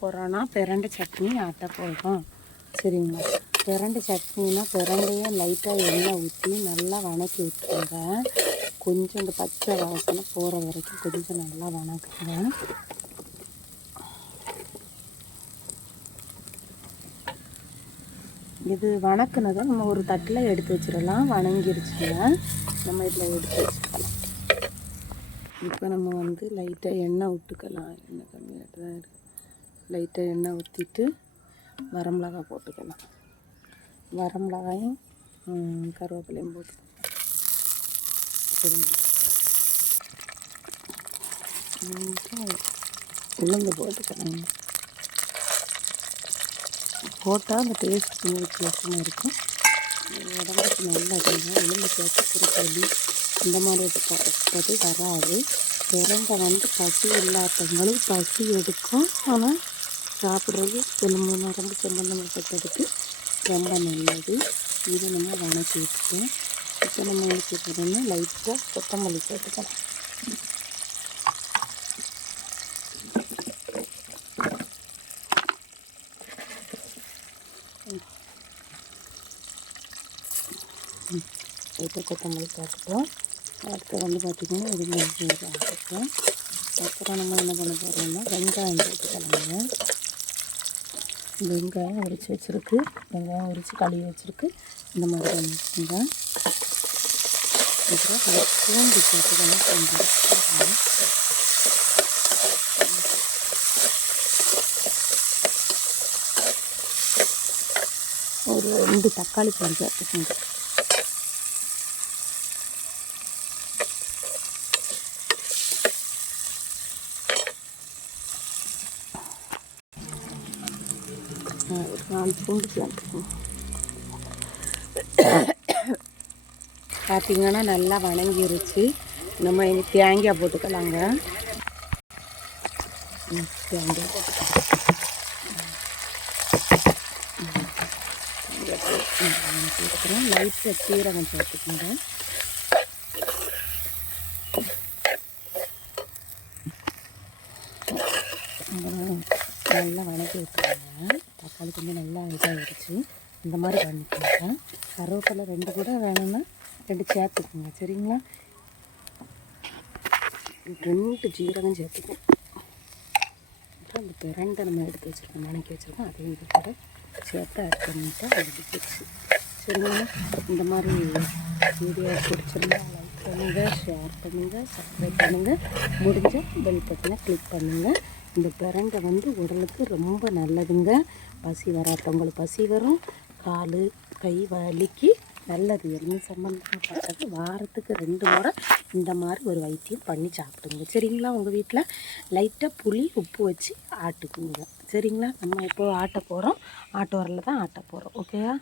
போகிறோன்னா பிரண்டை சட்னி ஆட்ட போகிறோம் சரிங்களா? பிரண்டை சட்னினா பிரண்டையை லைட்டாக எண்ணெய் ஊற்றி நல்லா வணக்கி விட்டுருங்க. கொஞ்சம் இந்த பச்சை வாசனை போகிற வரைக்கும் கொஞ்சம் நல்லா வணக்குங்க. இது வணக்குனதை நம்ம ஒரு தட்டில் எடுத்து வச்சிடலாம். வணங்கிருச்சுங்க. நம்ம இதில் எடுத்து வச்சுக்கலாம். இப்போ நம்ம வந்து லைட்டாக எண்ணெய் விட்டுக்கலாம். எண்ணெய் கம்மியாக தான் இருக்குது லைட்டாக எண்ணெய் ஊற்றிட்டு வரமிளகாய் போட்டுக்கலாம். வரமிளகாயும் கருவேப்பிலையும் போட்டு. உளுந்து போட்டுக்கலாம். போட்டால் அந்த டேஸ்ட் கொஞ்சம் வித்தியாசமாக இருக்கும். உடம்புக்கு நல்லதுங்க உளுந்து சேர்த்து குறுக்கடி இந்த மாதிரி இருக்கிறது வராது. பிறந்த வந்து பசி இல்லாதவங்களுக்கு பசி எடுக்கும். ஆனால் சாப்பிட்றது எலும்பு நரம்பு சம்பந்தப்பட்டதுக்கு ரொம்ப நல்லது. இது நம்ம வணக்கி வச்சுட்டோம். இப்போ நம்ம என்ன செய்யணும்னா லைட்டாக கொத்தமல்லி போட்டுக்கலாம். லைட்டாக கொத்தமல்லி போட்டுட்டோம். அடுத்து வந்து பார்த்திங்கன்னா இது மாதிரி ஆகிட்டோம் அப்புறம் நம்ம என்ன பண்ண போகிறோம்னா வெங்காயம் போட்டுக்கலாங்க. வெங்காயம் உரித்து வச்சுருக்கு. வெங்காயம் உரித்து கழுவி வச்சுருக்கு. இந்த மாதிரி வந்துச்சுங்க அப்புறம் ஒரு பூண்டு போட்டுக்கணும் பூண்டு ஒரு ரெண்டு தக்காளி பழம் சேர்த்துக்கோங்க ஒரு நாலு பூண்டு சேர்த்துக்கணும் பார்த்தீங்கன்னா நல்லா வணங்கிருச்சு. நம்ம இனி தேங்காய் போட்டுக்கலாங்க. ம், தேங்காய் போட்டுக்கலாம். சேர்த்துக்கிறோம் லைட்டாக சீரகம் சேர்த்துக்கோங்க அப்புறம் நல்லா வணக்கி விட்டுருங்க தக்காளி கொஞ்சம் நல்லா இதாகிடுச்சு இந்த மாதிரி பண்ணிக்கோங்க. கருவேப்பிலை ரெண்டு கூட வேணும்னா ரெண்டு சேர்த்துக்குங்க. சரிங்களா? ரெண்டு ஜீரகம் சேர்த்துக்கோங்க. அப்புறம் இந்த பிரண்டை நம்ம எடுத்து வச்சுருக்கோம் வணக்கி வச்சுருக்கோம். அதையும் இது கூட சேர்த்து ஆட் பண்ணிட்டு அடிச்சிச்சு சரிங்களா? இந்த மாதிரி வீடியோ பிடிச்சிருந்தா லைக் பண்ணுங்கள் ஷேர் பண்ணுங்கள் சப்ஸ்கிரைப் பண்ணுங்கள் முடிஞ்ச பெல் பட்டனை கிளிக் பண்ணுங்கள் இந்த பிரண்டை வந்து உடலுக்கு ரொம்ப நல்லதுங்க. பசி வராதவங்களுக்கு பசி வரும். கால் கை வலிக்கு நல்லது. எலும்பு சம்மந்தப்பட்டது வாரத்துக்கு ரெண்டு முறை இந்த மாதிரி ஒரு வைத்தியம் பண்ணி சாப்பிடுங்க. சரிங்களா? உங்கள் வீட்டில் லைட்டாக புளி உப்பு வச்சு ஆட்டுக்குங்க. சரிங்களா? நம்ம இப்போ ஆட்ட போகிறோம் ஆட்டோரில் தான் ஆட்ட போகிறோம் ஓகேவா